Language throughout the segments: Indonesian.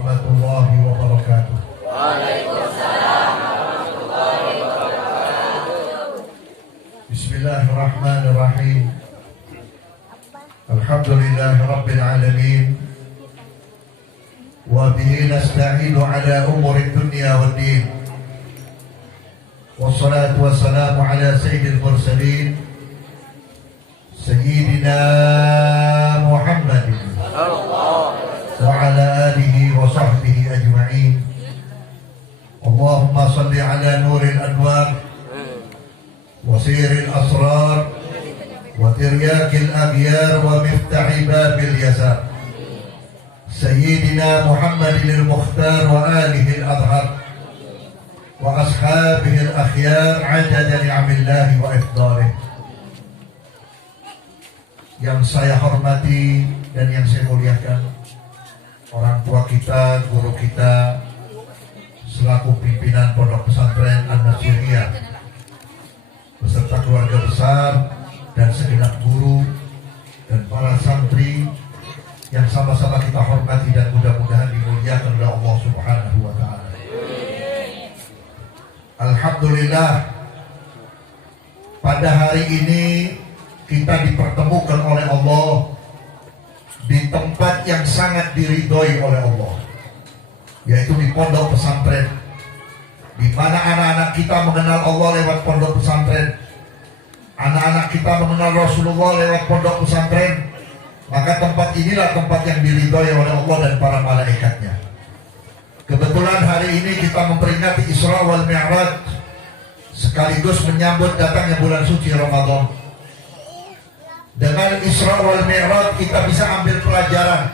warahmatullahi wabarakatuh. Waalaikumsalam warahmatullahi wabarakatuh. Bismillahirrahmanirrahim. Alhamdulillahi rabbil alamin. Wa bihi nasta'inu ala umuri dunya waddin. Wassalatu wassalamu ala sayyidil mursalin Sayyidina Muhammadin wa ala alihi wa sahbihi ajma'in. Allahumma salli ala nuril anwar wa siril asrar wa tiryakil aghyar wa miftahi babil yasar Sayyidina Muhammadin al-Mukhtar wa alihi al-adhar wa ashabihi al-akhyar adada ni'amillahi wa ifdalih. Yang saya hormati dan yang saya muliakan, orang tua kita, guru kita, selaku pimpinan Pondok Pesantren An-Nasiriyah, beserta keluarga besar dan segenap guru dan para santri yang sama-sama kita hormati dan mudah-mudahan dimuliakan oleh Allah Subhanahu wa Ta'ala. Alhamdulillah, pada hari ini kita dipertemukan oleh Allah di tempat yang sangat diridhoi oleh Allah, yaitu di pondok pesantren, di mana anak-anak kita mengenal Allah lewat pondok pesantren, anak-anak kita mengenal Rasulullah lewat pondok pesantren. Maka tempat inilah tempat yang diridhoi oleh Allah dan para malaikatnya. Kebetulan hari ini kita memperingati Isra wal Mi'raj, sekaligus menyambut datangnya bulan suci Ramadan. Dengan Isra wal Mi'raj kita bisa ambil pelajaran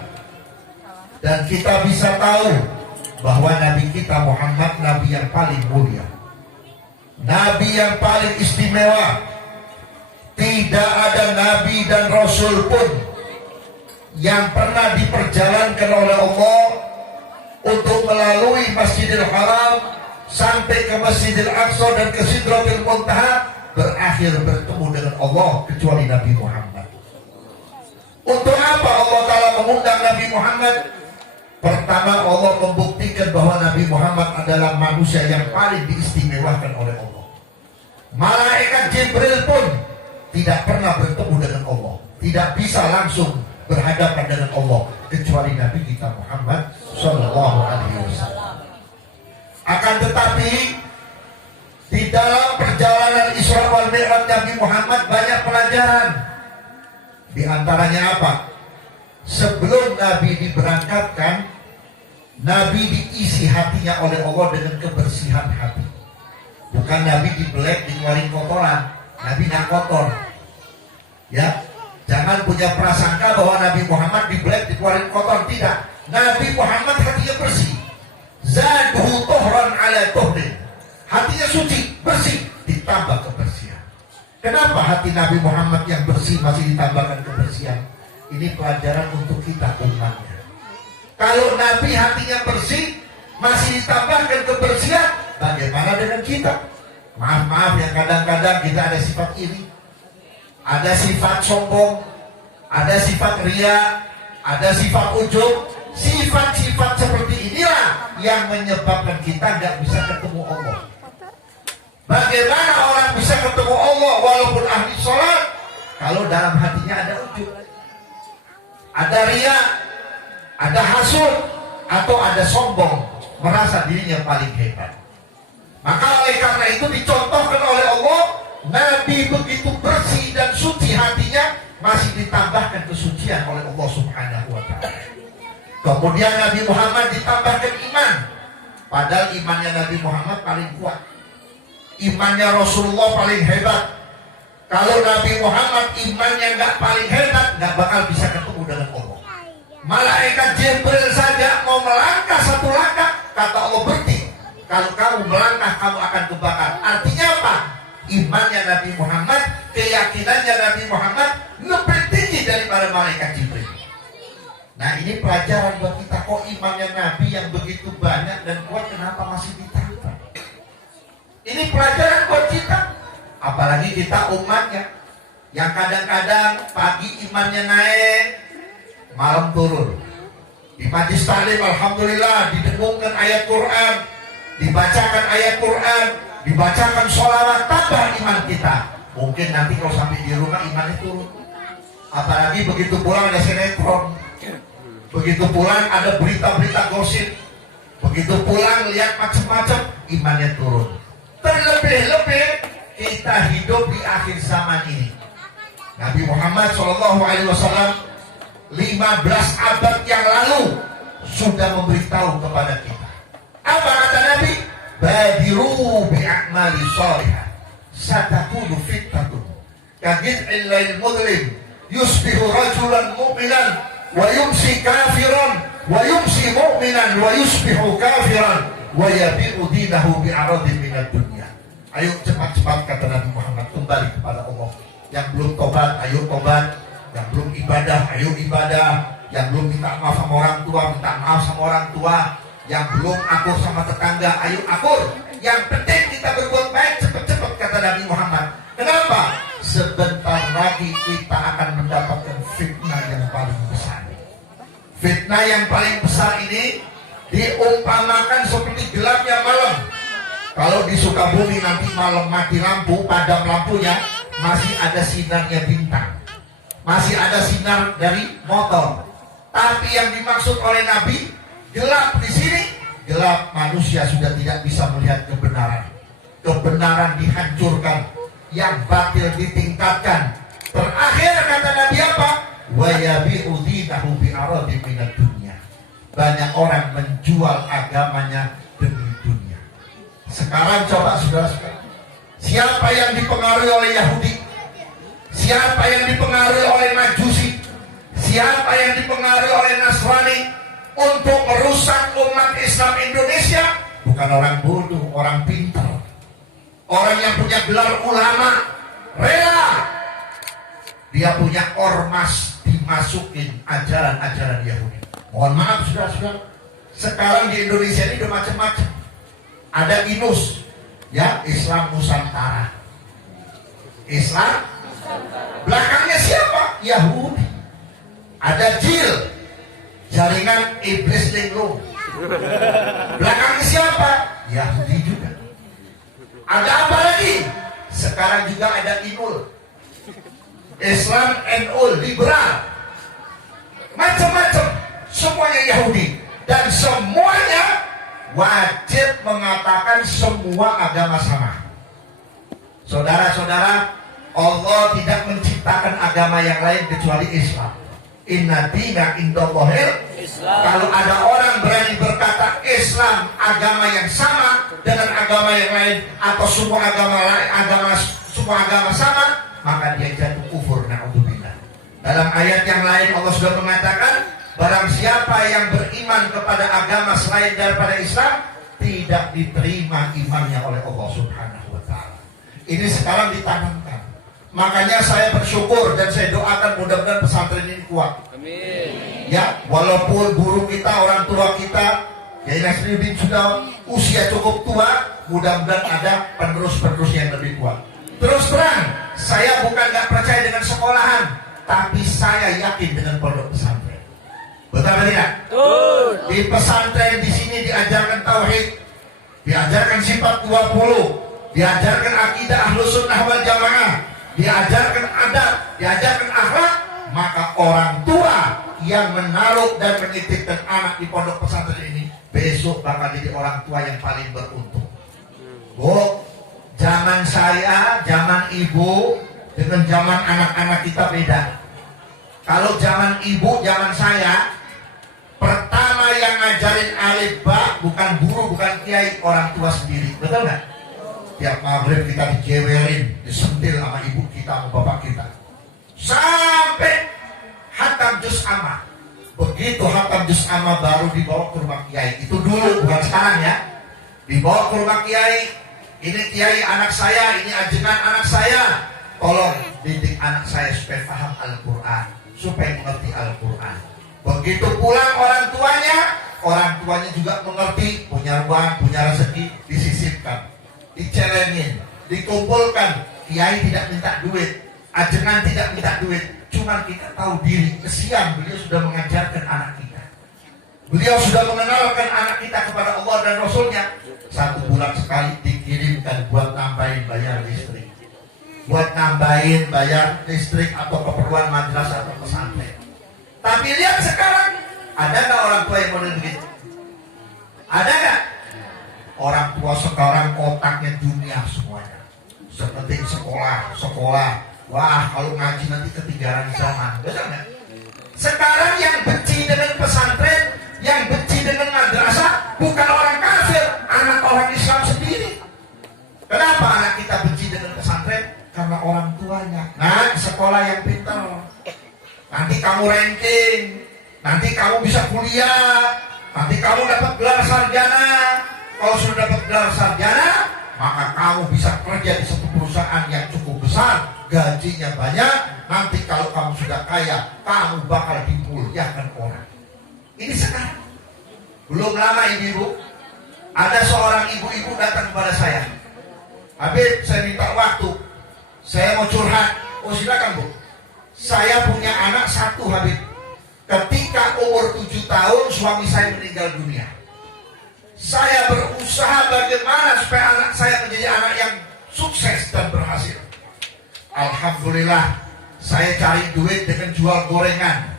dan kita bisa tahu bahwa Nabi kita Muhammad Nabi yang paling mulia, Nabi yang paling istimewa. Tidak ada Nabi dan Rasul pun yang pernah diperjalankan oleh Allah untuk melalui Masjidil Haram sampai ke Masjidil Aqsa dan ke Sidratil Muntaha berakhir bertemu dengan Allah kecuali Nabi Muhammad. Untuk apa Allah Ta'ala mengundang Nabi Muhammad? Pertama, Allah membuktikan bahwa Nabi Muhammad adalah manusia yang paling diistimewakan oleh Allah. Malaikat Jibril pun tidak pernah bertemu dengan Allah, tidak bisa langsung berhadapan dengan Allah kecuali Nabi kita Muhammad Sallallahu Alaihi Wasallam. Akan tetapi di dalam perjalanan Isra wal Mi'raj Nabi Muhammad banyak pelajaran. Di antaranya apa? Sebelum Nabi diberangkatkan, Nabi diisi hatinya oleh Allah dengan kebersihan hati. Bukan Nabi dibelek, dikeluarin kotoran. Nabi nggak kotor. Ya, jangan punya prasangka bahwa Nabi Muhammad dibelek, dikeluarin kotor. Tidak. Nabi Muhammad hatinya bersih. Zadhu tuhran ala tuhrin. Hatinya suci, bersih, ditambah kebersihan. Kenapa hati Nabi Muhammad yang bersih masih ditambahkan kebersihan? Ini pelajaran untuk kita umatnya. Kalau Nabi hatinya bersih, masih ditambahkan kebersihan, bagaimana dengan kita? Maaf yang kadang-kadang kita ada sifat iri, ada sifat sombong, ada sifat ria, ada sifat ujub. Sifat-sifat seperti inilah yang menyebabkan kita nggak bisa ketemu Allah. Bagaimana orang bisa ketemu Allah walaupun ahli sholat kalau dalam hatinya ada ujub, ada ria, ada hasud, atau ada sombong, merasa dirinya paling hebat. Maka oleh karena itu dicontohkan oleh Allah, Nabi begitu bersih dan suci hatinya, masih ditambahkan kesucian oleh Allah Subhanahu wa Ta'ala. Kemudian Nabi Muhammad ditambahkan iman, padahal imannya Nabi Muhammad paling kuat. Imannya Rasulullah paling hebat. Kalau Nabi Muhammad imannya nggak paling hebat, nggak bakal bisa ketemu dengan Allah. Malaikat Jibril saja mau melangkah satu langkah, kata Allah berhenti. Kalau kamu melangkah, kamu akan kebakar. Artinya apa? Imannya Nabi Muhammad, keyakinannya Nabi Muhammad lebih tinggi daripada malaikat Jibril. Nah, ini pelajaran buat kita. Kok imannya Nabi yang begitu banyak dan kuat, kenapa masih ditambah? Ini pelajaran buat kita. Apalagi kita umatnya yang kadang-kadang pagi imannya naik, malam turun. Di majlis taklim alhamdulillah didengungkan ayat Quran, dibacakan ayat Quran, dibacakan sholawat, tambah iman kita. Mungkin nanti kalau sampai di rumah imannya turun. Apalagi begitu pulang ada sinetron, begitu pulang ada berita-berita gosip, begitu pulang lihat macam-macam, imannya turun. Terlebih-lebih kita hidup di akhir zaman ini. Nabi Muhammad SAW 15 abad yang lalu sudah memberitahu kepada kita. Apa kata Nabi? Badiru bi'amali sholihah satakunu fitnatun kagid'il lail mudlim yusbihu rajulan mu'minan wa yumsi kafiran wa yumsi mu'minan wa yusbihu kafiran wa yabi'u dinahu bi'aradin minad dunya. Ayo cepat-cepat kata Nabi Muhammad, kembali kepada Allah. Yang belum tobat, ayo tobat. Yang belum ibadah, ayo ibadah. Yang belum minta maaf sama orang tua, minta maaf sama orang tua. Yang belum akur sama tetangga, ayo akur. Yang penting kita berbuat baik cepat-cepat kata Nabi Muhammad. Kenapa? Sebentar lagi kita akan mendapatkan fitnah yang paling besar. Fitnah yang paling besar ini diumpamakan seperti gelapnya malam. Kalau di Sukabumi nanti malam mati lampu, padam lampunya, masih ada sinarnya bintang, masih ada sinar dari motor. Tapi yang dimaksud oleh Nabi, gelap di sini, gelap manusia sudah tidak bisa melihat kebenaran. Kebenaran dihancurkan, yang batil ditingkatkan. Terakhir kata Nabi apa? Wa yabi'u dinahu bi'aradin minad dunya. Banyak orang menjual agamanya demi dunia. Sekarang coba saudara-saudara, siapa yang dipengaruhi oleh Yahudi? Siapa yang dipengaruhi oleh Majusi? Siapa yang dipengaruhi oleh Nasrani untuk merusak umat Islam Indonesia? Bukan orang bodoh, orang pintar. Orang yang punya gelar ulama, rela dia punya ormas dimasukin ajaran-ajaran Yahudi. Mohon maaf saudara-saudara, sekarang di Indonesia ini udah macam-macam. Ada INUS, ya, Islam Nusantara. Islam belakangnya siapa? Yahudi. Ada JIL, Jaringan Iblis Linglung. Belakangnya siapa? Yahudi juga. Ada apa lagi? Sekarang juga ada INUL, Islam NU liberal. Macam-macam, semuanya Yahudi. Dan semuanya wajib mengatakan semua agama sama. Saudara-saudara, Allah tidak menciptakan agama yang lain kecuali Islam. Inna dina indallahil Islam. Kalau ada orang berani berkata Islam agama yang sama dengan agama yang lain, atau semua agama lain, semua agama sama, maka dia jatuh kufur, na'udzubillah. Dalam ayat yang lain Allah sudah mengatakan, barang siapa yang beriman kepada agama selain daripada Islam, tidak diterima imannya oleh Allah Subhanahu wa ta'ala. Ini sekarang ditanamkan. Makanya saya bersyukur dan saya doakan mudah-mudahan pesantren ini kuat. Amin. Ya, walaupun guru kita, orang tua kita, Kiai Nasruddin sudah usia cukup tua, mudah-mudahan ada penerus-penerus yang lebih kuat. Terus terang, saya bukan nggak percaya dengan sekolahan, tapi saya yakin dengan pondok pesantren. Betul atau tidak? Betul. Di pesantren di sini diajarkan tauhid, diajarkan sifat 20, diajarkan akidah ahlus sunnah wal jamaah, diajarkan adab, diajarkan akhlak. Maka orang tua yang menaruh dan menitipkan anak di pondok pesantren ini besok bakal jadi orang tua yang paling beruntung. Bu, zaman saya, zaman ibu dengan zaman anak-anak kita beda. Kalau zaman ibu, zaman saya, pertama yang ngajarin alif ba bukan guru, bukan kiai, orang tua sendiri. Betul nggak? Tiap maghrib kita dijewerin, disentil sama ibu kita, sama bapak kita, sampai hatam juz amma. Begitu hatam juz amma baru dibawa ke rumah kiai. Itu dulu, bukan sekarang ya. Dibawa ke rumah kiai. Ini kiai anak saya, ini ajengan anak saya. Tolong didik anak saya supaya paham Al-Quran, supaya mengerti Al-Quran. Begitu pulang orang tuanya juga mengerti, punya uang, punya rezeki, disisipkan, dicelengin, dikumpulkan. Kiai tidak minta duit, ajengan tidak minta duit, cuma kita tahu diri. Kesian beliau sudah mengajarkan anak kita. Beliau sudah mengenalkan anak kita kepada Allah dan Rasulnya. 1 bulan sekali dikirimkan buat nambahin bayar listrik, buat nambahin bayar listrik atau keperluan madrasah atau pesantren. Tapi lihat sekarang, ada nggak orang tua yang model begitu? Ada nggak? Orang tua sekarang otaknya dunia semuanya. Seperti sekolah. Wah, kalau ngaji nanti ketinggalan zaman. Betul nggak? Sekarang yang benci dengan pesantren, yang benci dengan madrasah, bukan orang kafir, anak orang Islam sendiri. Kenapa anak kita benci dengan pesantren? Karena orang tuanya. Nah, di sekolah yang pintar. Nanti kamu ranking, nanti kamu bisa kuliah, nanti kamu dapat gelar sarjana. Kalau sudah dapat gelar sarjana, maka kamu bisa kerja di satu perusahaan yang cukup besar, gajinya banyak. Nanti kalau kamu sudah kaya, kamu bakal dimuliakan orang. Ini sekarang. Belum lama ibu-ibu, ada seorang ibu-ibu datang kepada saya. Habib, saya minta waktu, saya mau curhat. Oh silakan Bu. Saya punya anak 1 Habib. Ketika umur 7 tahun suami saya meninggal dunia. Saya berusaha bagaimana supaya anak saya menjadi anak yang sukses dan berhasil. Alhamdulillah, saya cari duit dengan jual gorengan.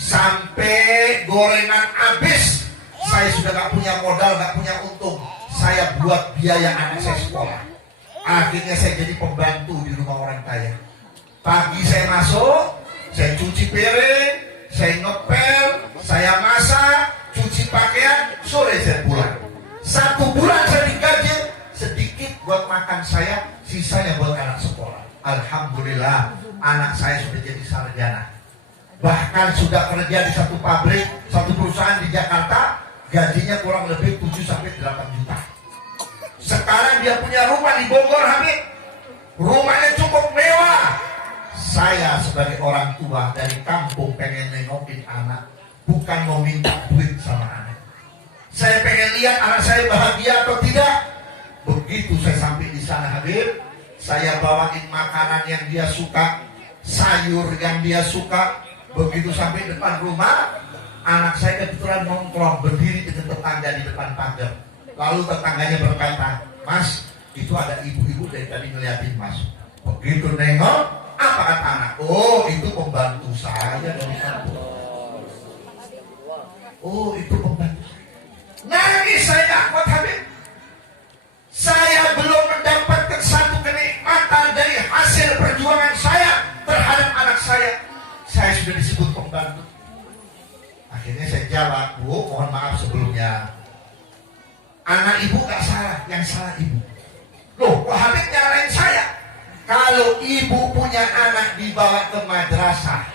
Sampai gorengan habis, saya sudah gak punya modal, gak punya untung. Saya buat biaya anak saya sekolah. Akhirnya saya jadi pembantu di rumah orang kaya. Pagi saya masuk, saya cuci piring, saya ngepel, saya masak, cuci pakaian, sore saya pulang. 1 bulan saya digaji, sedikit buat makan saya, sisanya buat anak sekolah. Alhamdulillah, anak saya sudah jadi sarjana. Bahkan sudah kerja di satu pabrik, satu perusahaan di Jakarta, gajinya kurang lebih 7-8 juta. Sekarang dia punya rumah di Bogor, Habib. Rumahnya cukup mewah. Saya sebagai orang tua dari kampung pengen nengokin anak, bukan mau minta duit sama anak. Saya pengen lihat anak saya bahagia atau tidak. Begitu saya sampai di sana, Habib, saya bawain makanan yang dia suka, sayur yang dia suka. Begitu sampai depan rumah, anak saya kebetulan nongkrong berdiri dengan tetangga di depan pagar. Lalu tetangganya berkata, Mas, itu ada ibu-ibu dari tadi ngeliatin Mas. Begitu nengok, apa kata anak? Oh, itu pembantu saya dari kampung. Oh, itu pembantu saya. Nangis saya gak kuat, Habib. Saya belum mendapatkan satu kenikmatan dari hasil perjuangan saya terhadap anak saya. Saya sudah disebut pembantu. Akhirnya saya jawab, Bu, mohon maaf sebelumnya. Anak ibu gak salah, yang salah ibu. Loh, kok Habib nyalain saya? Kalau ibu punya anak dibawa ke madrasah,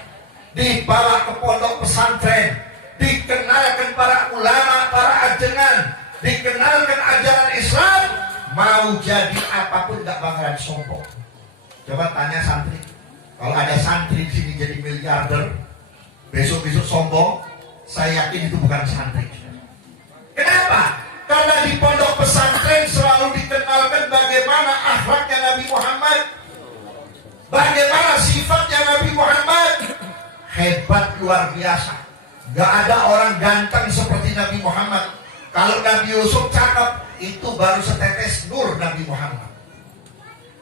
dibawa ke pondok pesantren, dikenalkan para ulama, para ajengan, dikenalkan ajaran Islam, mau jadi apapun gak bakalan sombong. Coba tanya santri, kalau ada santri di sini jadi miliarder, besok-besok sombong, saya yakin itu bukan santri. Kenapa? Karena di pondok pesantren selalu dikenalkan bagaimana akhlaknya Nabi Muhammad, bagaimana sifatnya Nabi Muhammad. Hebat luar biasa. Gak ada orang ganteng seperti Nabi Muhammad. Kalau Nabi Yusuf cakep, itu baru setetes nur Nabi Muhammad.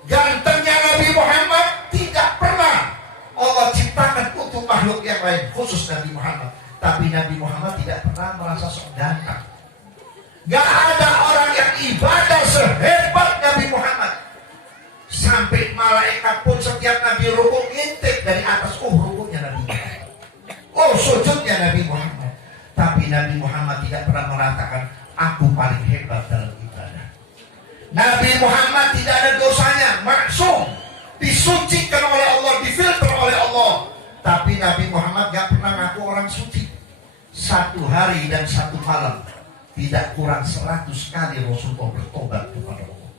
Gantengnya Nabi Muhammad tidak pernah Allah ciptakan untuk makhluk yang lain, khusus Nabi Muhammad. Tapi Nabi Muhammad tidak pernah merasa sok ganteng. Gak ada orang yang ibadah sehebat Nabi Muhammad. Sampai malaikat pun setiap Nabi rukuk ngintip dari atas. Oh, rukuknya Nabi Muhammad. Oh, sujudnya Nabi Muhammad. Tapi Nabi Muhammad tidak pernah mengatakan, aku paling hebat dalam ibadah. Nabi Muhammad tidak ada dosanya, maksum, disucikan oleh Allah, difilter oleh Allah. Tapi Nabi Muhammad gak pernah ngaku orang suci. 1 hari dan 1 malam, tidak kurang 100 kali Rasulullah bertobat kepada Allah.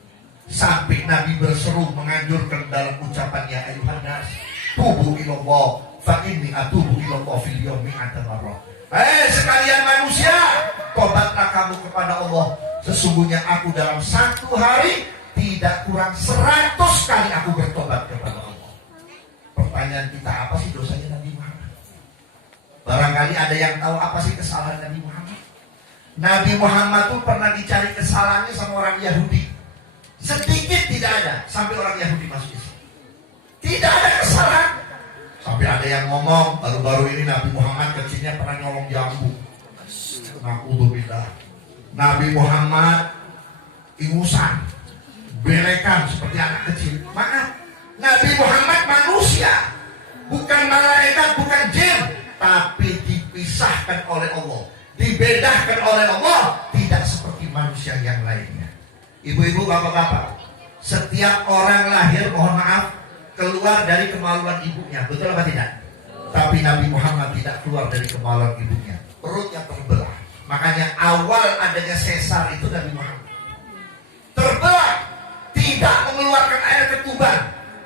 Sampai Nabi berseru menganjurkan dalam ucapannya, ayuhan nas, tubu ilallah, fa inni atubu ilallah fil yawmi atamarrah. Sekalian manusia, tobatlah kamu kepada Allah. Sesungguhnya aku dalam 1 hari tidak kurang 100 kali aku bertobat kepada Allah. Pertanyaan kita, apa sih dosanya Nabi Muhammad? Barangkali ada yang tahu apa sih kesalahan Nabi Muhammad? Nabi Muhammad tuh pernah dicari kesalahannya sama orang Yahudi. Sedikit tidak ada sampai orang Yahudi masuk Islam. Tidak ada kesalahan. Sampai ada yang ngomong baru-baru ini Nabi Muhammad kecilnya pernah nyolong jambu. Na'udzubillah. Nabi Muhammad ingusan, belekan seperti anak kecil. Maaf, Nabi Muhammad manusia, bukan malaikat, bukan jin, tapi dipisahkan oleh Allah, dibedakan oleh Allah, tidak seperti manusia yang lainnya. Ibu-ibu, bapak-bapak, setiap orang lahir, mohon maaf, keluar dari kemaluan ibunya, betul apa tidak? Tapi Nabi Muhammad tidak keluar dari kemaluan ibunya, perutnya terbelah. Makanya awal adanya sesar itu Nabi Muhammad terbelah, tidak mengeluarkan air ketuban,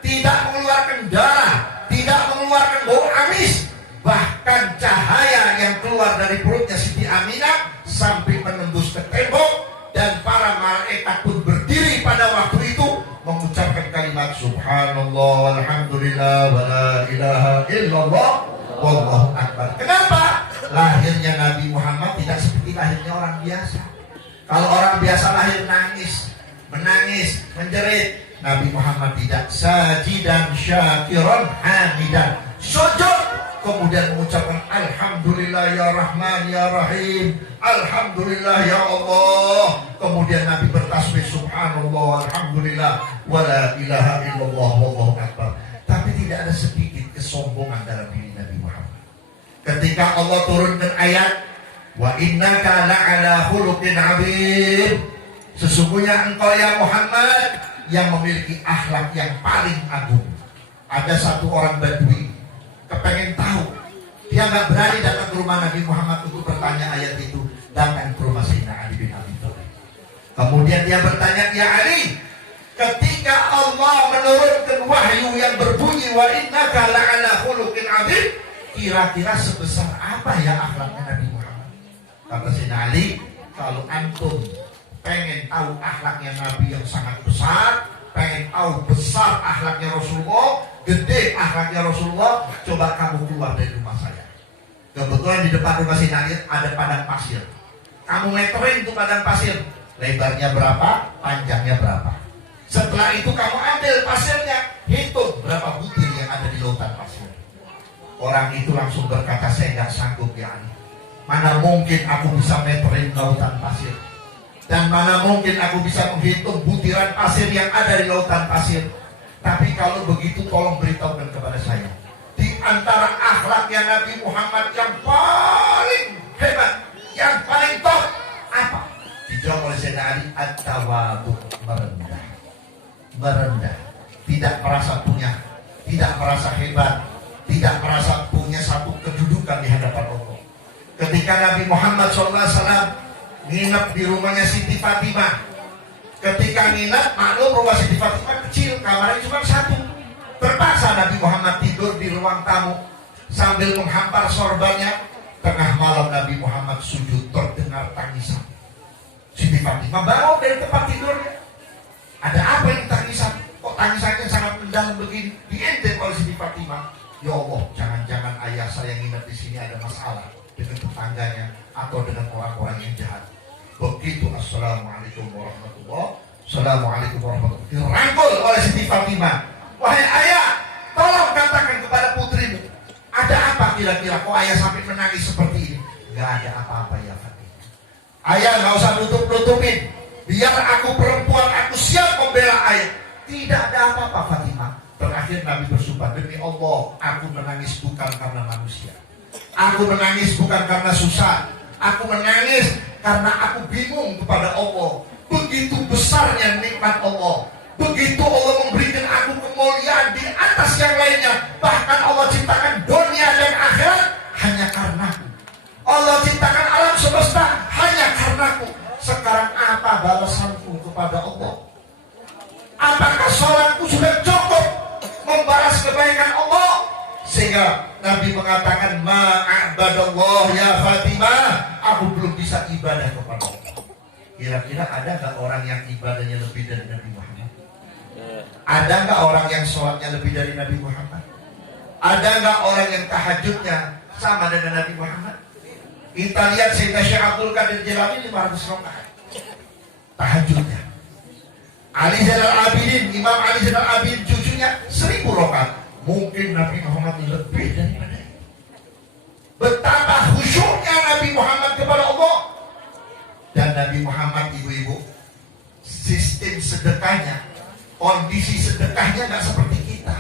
tidak mengeluarkan darah, tidak mengeluarkan bau amis, bahkan cahaya yang keluar dari perutnya Siti Aminah sampai menembus ke tembok, dan para malaikat pun berdiri pada waktu itu mengucapkan kalimat Subhanallah, Alhamdulillah, wa la ilaha illallah, wallahu akbar. Kenapa? Lahirnya Nabi Muhammad tidak seperti lahirnya orang biasa. Kalau orang biasa lahir nangis, menangis, menjerit, Nabi Muhammad tidak. Sajidan syakiran hamidan, sujud, kemudian mengucapkan Alhamdulillah ya Rahman ya Rahim, Alhamdulillah ya Allah. Kemudian Nabi bertasbih Subhanallah, Alhamdulillah, wa la ilaha illallah, wallahu akbar. Tapi tidak ada sedikit kesombongan dalam diri Nabi Muhammad. Ketika Allah turunkan ayat wa innaka la'ala khuluqin 'adzim, sesungguhnya engkau ya Muhammad yang memiliki akhlak yang paling agung. Ada satu orang Badui kepengen tahu, dia nggak berani datang ke rumah Nabi Muhammad untuk bertanya ayat itu, datang ke rumah Sayyidina Ali bin Abi Thalib. Kemudian dia bertanya, ya Ali, ketika Allah menurunkan wahyu yang berbunyi wa innaka la'ala khuluqin 'adzim, kira-kira sebesar apa ya akhlaknya Nabi Muhammad? Kata Sayyidina Ali, kalau antum pengen tahu akhlaknya Nabi yang sangat besar, pengen tahu besar akhlaknya Rasulullah, gede akhlaknya Rasulullah, coba kamu keluar dari rumah saya. Kebetulan di depan rumah Sayyidina Ali ada padang pasir. Kamu meterin tuh padang pasir, lebarnya berapa, panjangnya berapa. Setelah itu kamu ambil pasirnya, hitung berapa butir yang ada di lautan pasir. Orang itu langsung berkata, saya nggak sanggup ya Ali. Mana mungkin aku bisa meterin lautan pasir, dan mana mungkin aku bisa menghitung butiran pasir yang ada di lautan pasir. Tapi kalau begitu tolong beritahukan kepada saya, di antara akhlaknya Nabi Muhammad yang paling hebat, yang paling top, apa? Dijawab oleh Sayyidina Ali, at-tawadhu, merendah. Merendah, tidak merasa punya, tidak merasa hebat, tidak merasa punya satu kedudukan di hadapan Allah. Ketika Nabi Muhammad SAW nginep di rumahnya Siti Fatimah, ketika nginep, maklum rumah Siti Fatimah kecil, kamarnya cuma satu. Terpaksa Nabi Muhammad tidur di ruang tamu sambil menghampar sorbannya. Tengah malam Nabi Muhammad sujud, terdengar tangisan. Siti Fatimah bangun dari tempat tidurnya. Ada apa yang tangisan? Kok tangisannya sangat mendalam begini? Diintip oleh Siti Fatimah. Ya Allah, jangan-jangan ayah saya nginep di sini ada masalah dengan tetangganya atau dengan orang-orang yang jahat. Begitu, assalamualaikum warahmatullahi wabarakatuh, assalamualaikum warahmatullahi wabarakatuh, dirangkul oleh Siti Fatimah. Wahai ayah, tolong katakan kepada putrimu, ada apa kira-kira kok ayah sampai menangis seperti ini? Gak ada apa-apa ya Fatimah. Ayah gak usah nutup-nutupin, biar aku perempuan, aku siap membela ayah. Tidak ada apa-apa Fatimah. Terakhir Nabi bersumpah, demi Allah, aku menangis bukan karena manusia, aku menangis bukan karena susah, aku menangis karena aku bingung kepada Allah. Begitu besarnya nikmat Allah, begitu Allah memberikan aku kemuliaan di atas yang lainnya. Bahkan Allah ciptakan dunia dan akhirat hanya karenaku. Allah ciptakan alam semesta hanya karenaku. Sekarang apa balasanku kepada Allah? Apakah sholatku sudah cukup membalas kebaikan Allah? Sehingga Nabi mengatakan, ma'abadallah ya Fatimah, aku belum bisa ibadah kepada Allah. Kira-kira ada gak orang yang ibadahnya lebih dari Nabi Muhammad? Ada gak orang yang sholatnya lebih dari Nabi Muhammad? Ada gak orang yang tahajudnya sama dengan Nabi Muhammad. Kita lihat Sayyidina Syekh Abdul Qadir Jilani 500 rakaat tahajudnya. Ali Zainal Abidin, Imam Ali Zainal Abidin cucunya 1000 rakaat. Mungkin Nabi Muhammad lebih daripada itu. Betapa khusyuknya Nabi Muhammad kepada Allah. Dan Nabi Muhammad, ibu-ibu, sistem sedekahnya, kondisi sedekahnya nggak seperti kita.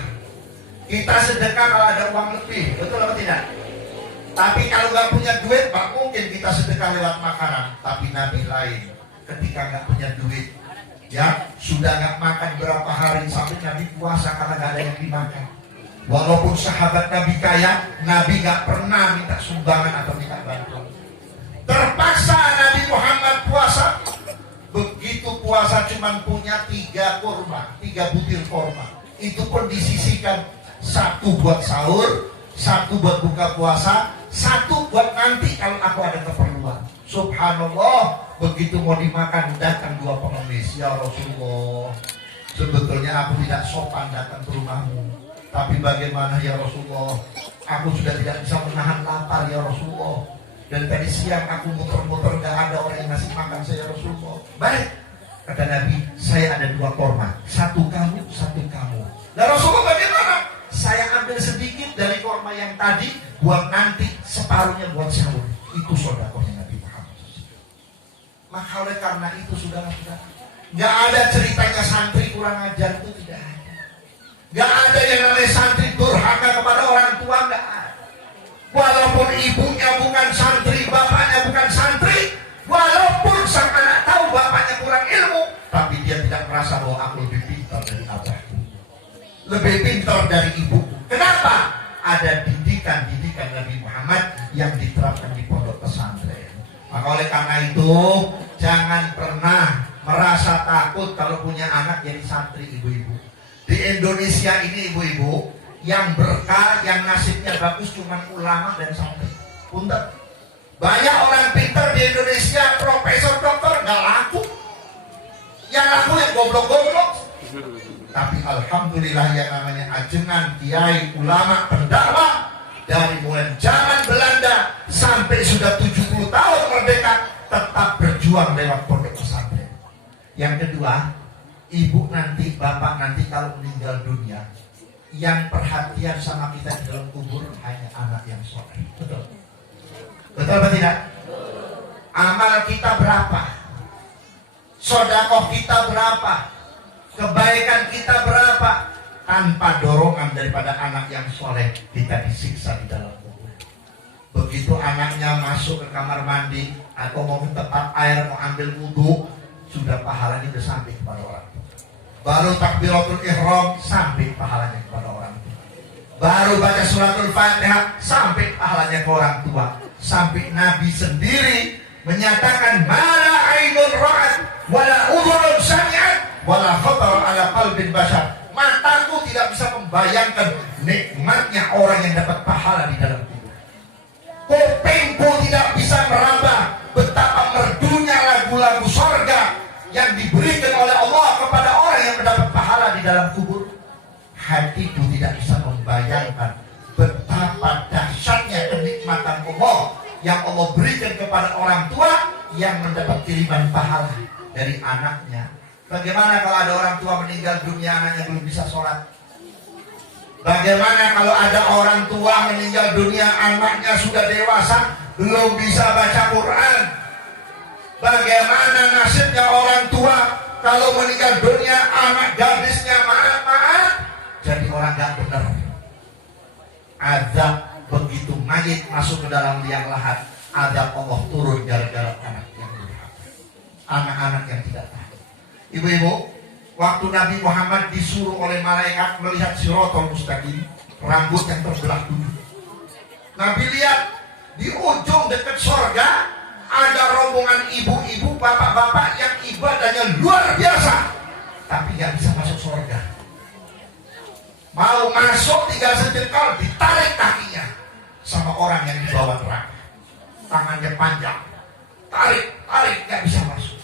Kita sedekah kalau ada uang lebih, betul atau tidak? Tapi kalau nggak punya duit, nggak mungkin kita sedekah lewat makanan. Tapi Nabi lain, ketika nggak punya duit, ya sudah nggak makan berapa hari sampai Nabi puasa karena nggak ada yang dimakan. Walaupun sahabat Nabi kaya, Nabi nggak pernah minta sumbangan atau minta bantuan. Terpaksa Nabi Muhammad puasa. Begitu puasa cuma punya 3 kurma, 3 butir kurma. Itu pun disisihkan, 1 buat sahur, 1 buat buka puasa, 1 buat nanti kalau aku ada keperluan. Subhanallah, begitu mau dimakan datang 2 pengemis. Ya Rasulullah, sebetulnya aku tidak sopan datang ke rumahmu, tapi bagaimana ya Rasulullah, aku sudah tidak bisa menahan lapar ya Rasulullah. Dan tadi siang aku muter-muter gak ada orang yang ngasih makan saya Rasulullah. Baik, kata Nabi, saya ada 2 korma, 1 kamu, 1 kamu. Dan Rasulullah bagaimana? Saya ambil sedikit dari korma yang tadi, buat nanti, separuhnya buat sahur. Itu sedekahnya Nabi Muhammad. Maka oleh karena itu saudara-saudara, gak ada ceritanya santri kurang ajar, itu tidak ada. Gak ada yang namanya santri durhaka kepada orang tua, gak ada. Walaupun ibunya bukan santri, bapaknya bukan santri, walaupun sang anak tahu bapaknya kurang ilmu, tapi dia tidak merasa bahwa aku lebih pintar dari abahku, lebih pintar dari ibu. Kenapa? Ada didikan-didikan Nabi Muhammad yang diterapkan di pondok pesantren. Maka oleh karena itu, jangan pernah merasa takut kalau punya anak jadi santri, ibu-ibu. Di Indonesia ini, ibu-ibu, yang berkah, yang nasibnya bagus cuma ulama dan santri. Punten. Banyak orang pintar di Indonesia, profesor, dokter, nggak laku. Yang laku yang goblok-goblok. Tapi alhamdulillah yang namanya ajengan, kiai, ulama, pendakwah, dari mulai zaman Belanda sampai sudah 70 tahun merdeka, tetap berjuang lewat pondok pesantren. Yang kedua, ibu nanti, bapak nanti kalau meninggal dunia, yang perhatian sama kita di dalam kubur hanya anak yang soleh. Betul? Betul atau tidak? Amal kita berapa? Sedekah kita berapa? Kebaikan kita berapa? Tanpa dorongan daripada anak yang soleh, kita disiksa di dalam kubur. Begitu anaknya masuk ke kamar mandi atau mau ke tempat air, mau ambil wudhu, sudah pahalanya sudah sampai kepada orang. Baru takbiratul ihram sampai pahalanya kepada orang tua. Baru baca suratul Fatihah sampai pahalanya ke orang tua. Sampai Nabi sendiri menyatakan mala ainun ra'at wala udhunun sami'at wala khatar ala qalbin bashar. Mataku tidak bisa membayangkan nikmatnya orang yang dapat pahala di dalam kubur. Kupingku tidak bisa meraba betapa merdunya lagu-lagu surga yang diberikan oleh Allah kepada orang yang mendapat pahala di dalam kubur. Hatiku tidak bisa membayangkan betapa dahsyatnya kenikmatan Allah yang Allah berikan kepada orang tua yang mendapat kiriman pahala dari anaknya. Bagaimana kalau ada orang tua meninggal dunia, anaknya belum bisa sholat? Bagaimana kalau ada orang tua meninggal dunia, anaknya sudah dewasa, belum bisa baca Quran? Bagaimana nasibnya orang tua kalau meninggal dunia, anak gadisnya maaf jadi orang gak benar? Azab begitu mayit masuk ke dalam liang lahat, azab Allah turun gara-gara anak yang durhaka, anak-anak yang tidak tahu. Ibu-ibu, waktu Nabi Muhammad disuruh oleh malaikat melihat Siratal Mustaqim, rambut yang terbelah 7. Nabi lihat di ujung dekat surga ada rombongan ibu-ibu, bapak-bapak yang ibadahnya luar biasa, tapi gak bisa masuk surga. Mau masuk tinggal sejengkal, ditarik kakinya sama orang yang dibawa neraka. Tangannya panjang, tarik, gak bisa masuk.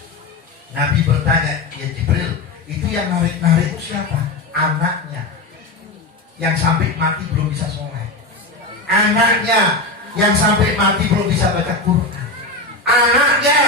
Nabi bertanya, ya Jibril, itu yang narik-narik itu siapa? Anaknya yang sampai mati belum bisa sholat. Anaknya yang sampai mati belum bisa baca Quran. Anaknya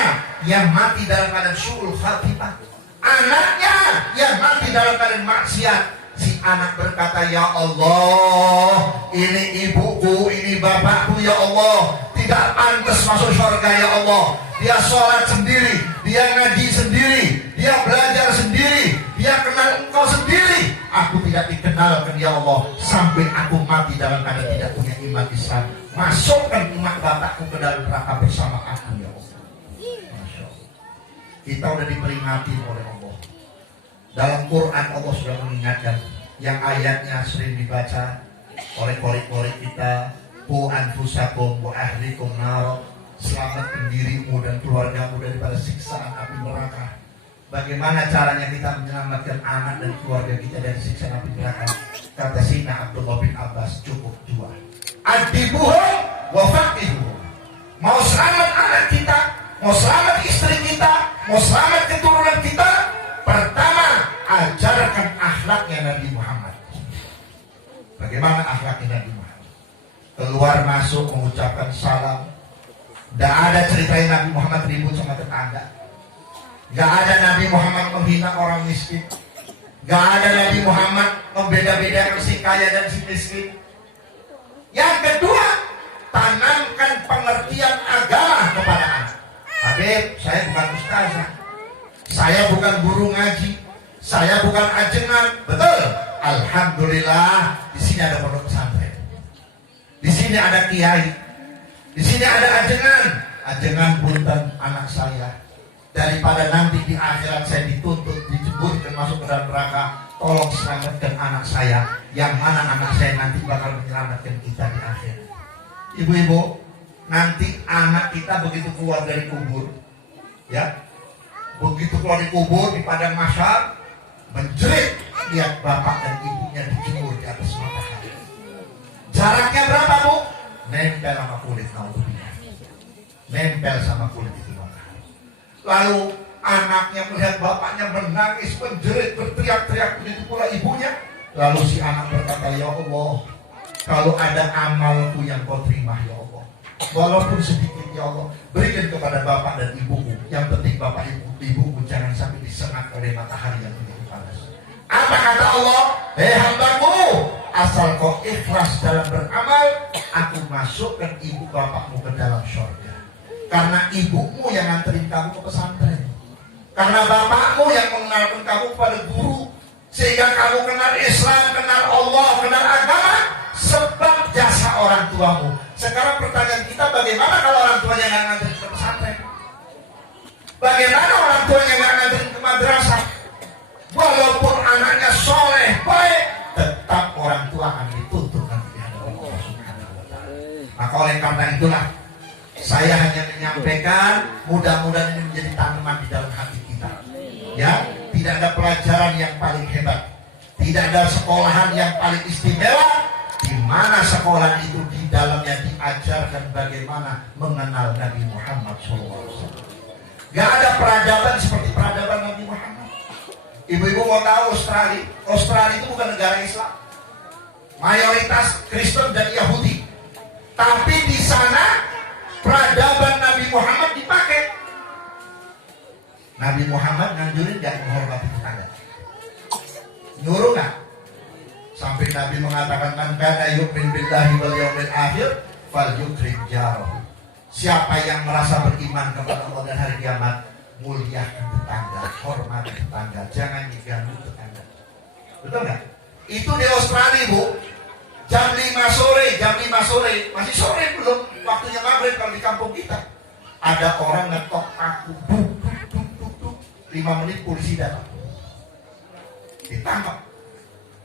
yang mati dalam keadaan syu'ul khatimah. Anaknya yang mati dalam keadaan maksiat. Si anak berkata, ya Allah, ini ibuku, ini bapakku ya Allah, tidak pantas masuk surga ya Allah. Dia sholat sendiri, dia ngaji sendiri, dia belajar sendiri, dia kenal engkau sendiri. Aku tidak dikenalkan ya Allah, sampai aku mati dalam keadaan tidak punya iman Islam. Masukkan emak bapakku ke dalam neraka bersama aku ya Allah. Masya Allah. Kita udah diperingati oleh Allah. Dalam Quran Allah sudah mengingatkan, yang ayatnya sering dibaca oleh korik-korik kita, ku anfusakum wa ahlikum nar, selamatkan dirimu dan keluargamu daripada siksaan api neraka. Bagaimana caranya kita menyelamatkan anak dan keluarga kita dari siksaan api neraka? Kata Sayyidina Abdullah bin Abbas, cukup dua. Adibuhum wa faqihuhum. Mau selamat anak kita, mau selamat istri kita, mau selamat keturunan kita, pertama ajarkan akhlaknya Nabi Muhammad. Bagaimana akhlaknya Nabi Muhammad? Keluar masuk mengucapkan salam. Tidak ada ceritanya Nabi Muhammad ribut sama tetangga. Gak ada Nabi Muhammad menghina orang miskin. Gak ada Nabi Muhammad membeda-bedakan si kaya dan si miskin. Yang kedua, tanamkan pengertian agama kepada anak. Habib, saya bukan ustazah, saya bukan guru ngaji, saya bukan ajengan. Betul? Alhamdulillah, di sini ada pondok pesantren, di sini ada kiai, di sini ada ajengan. Ajengan punten anak saya. Daripada nanti di akhirat saya dituntut, dijeburkan masuk ke dalam neraka, tolong selamatkan anak saya, yang mana anak saya nanti bakal menyelamatkan kita di akhir. Ibu-ibu, nanti anak kita begitu keluar dari kubur, ya, begitu keluar dari kubur di padang mahsyar, menjerit lihat bapak dan ibunya dijemur di atas matahari. Jaraknya berapa, Bu? Nempel sama kulit, naudzubillah. Nempel sama kulit itu matahari. Lalu anaknya melihat bapaknya menangis, menjerit, berteriak-teriak, begitu pula ibunya. Lalu si anak berkata, ya Allah, kalau ada amalku yang kau terima ya Allah, walaupun sedikit ya Allah, berikan kepada bapak dan ibuku. Yang penting bapak ibuku jangan sampai disengat oleh matahari yang begitu panas. Apa kata Allah? Hei hambaku, asal kau ikhlas dalam beramal, aku masukkan ibu bapakmu ke dalam surga. Karena ibumu yang nganterin kamu ke pesantren, karena bapakmu yang mengenalkan kamu kepada guru, sehingga kamu kenal Islam, kenal Allah, kenal agama, sebab jasa orang tuamu. Sekarang pertanyaan kita, bagaimana kalau orang tuanya nggak nganterin ke pesantren? Bagaimana orang tuanya nggak nganterin ke madrasah? Walaupun anaknya soleh, baik, tetap orang tua akan dituntut nanti di hadapan Allah Subhanahu wa Ta'ala. Maka oleh karena itulah, saya hanya menyampaikan, mudah-mudahan ini menjadi tanaman di dalam hati kita. Ya, tidak ada pelajaran yang paling hebat, tidak ada sekolahan yang paling istimewa, di mana sekolah itu di dalamnya diajarkan bagaimana mengenal Nabi Muhammad SAW. Gak ada peradaban seperti peradaban Nabi Muhammad. Ibu-ibu mau tahu Australia? Australia itu bukan negara Islam, mayoritas Kristen dan Yahudi. Tapi di sana peradaban Nabi Muhammad dipakai. Nabi Muhammad nganjurin gak menghormati tetangga? Nyuruh gak? Sampai Nabi mengatakan, man kana yu'min billahi wal yawmil akhir fal yukrim jarahu. Siapa yang merasa beriman kepada Allah dan hari kiamat, muliakan tetangga, hormati tetangga, jangan diganggu tetangga. Betul gak? Itu di Australia, Bu. Jam 5 sore, masih sore belum waktunya maghrib kalau di kampung kita. Ada orang ngetok aku, duk, 5 menit polisi datang, ditangkap.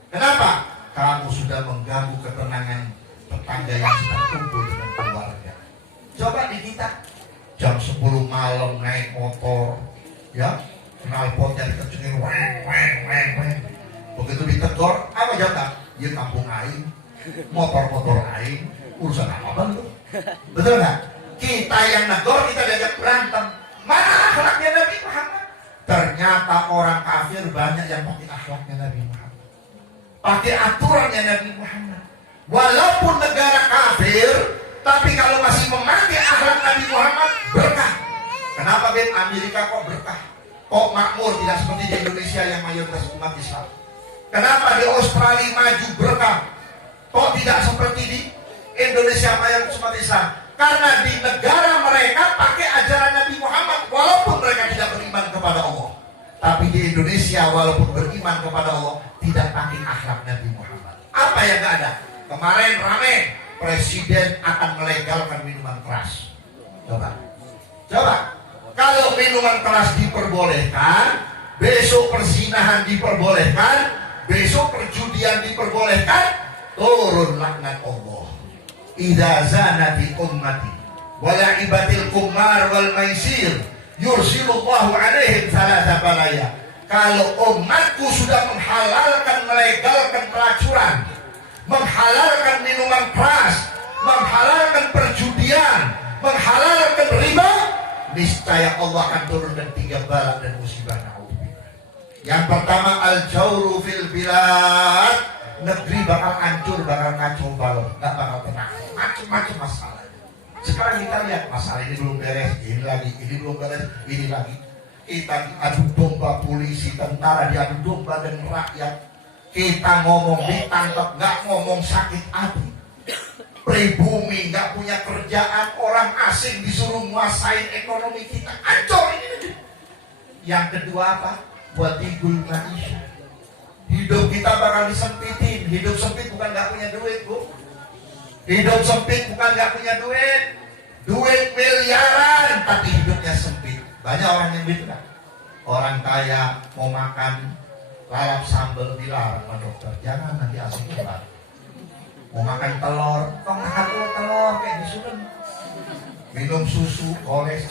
Kenapa? Kamu sudah mengganggu ketenangan tetangga yang sedang kumpul dengan keluarga. Coba di kita, jam 10 malam naik motor, ya, knalpotnya dikencengin, weng. Begitu ditegur, apa jatah? Ya kampung aing, motor aing, urusan apa lu? Betul nggak? Kita yang negor, kita diajak berantem. Mana akhlaknya Nabi Muhammad? Ternyata orang kafir banyak yang pakai akhlaknya Nabi Muhammad, pakai aturannya Nabi Muhammad. Walaupun negara kafir, Tapi kalau masih memakai akhlak Nabi Muhammad, berkah. Kenapa Ben? Amerika kok berkah? Kok makmur, tidak seperti di Indonesia yang mayoritas umat Islam? Kenapa di Australia maju berkah? Kok tidak seperti di Indonesia mayoritas umat Islam? Karena di negara mereka pakai ajaran Nabi Muhammad, walaupun mereka tidak beriman kepada Allah. Tapi di Indonesia walaupun beriman kepada Allah, tidak pakai akhlak Nabi Muhammad. Apa yang gak ada? Kemarin rame, presiden akan melegalkan minuman keras. Coba. Kalau minuman keras diperbolehkan, besok perzinahan diperbolehkan, besok perjudian diperbolehkan, turun laknat Allah. Idza zanati ummati wala ibatil kumar wal maisir yursilullahu alaihim salasa balaya. Kalau umatku sudah menghalalkan, melegalkan pelacuran, menghalalkan minuman keras, menghalalkan perjudian, menghalalkan riba, niscaya Allah akan turunkan 3 bala dan musibah. Yang pertama, al-jawru fil bilad, negeri bakal hancur, bakal kacau balau, nggak bakal tenang, macam-macam masalah. Sekarang kita lihat masalah ini belum beres, ini lagi, ini belum beres, ini lagi. Kita diadu domba polisi, tentara diadu domba dan rakyat. Kita ngomong ditangkap, nggak ngomong sakit hati. Pribumi nggak punya kerjaan, orang asing disuruh nguasain ekonomi kita, hancur ini. Yang kedua apa? Watigul maisha. Hidup kita bakal disempitin. Hidup sempit bukan nggak punya duit, Bu. Hidup sempit bukan nggak punya duit. Duit miliaran, tapi hidupnya sempit. Banyak orang yang gitu kan. Orang kaya mau makan lalap sambal dilarang sama dokter. Jangan, nanti asing keluar. Mau makan telur, kok makan telur kayak disuruh. Minum susu, kolesterol.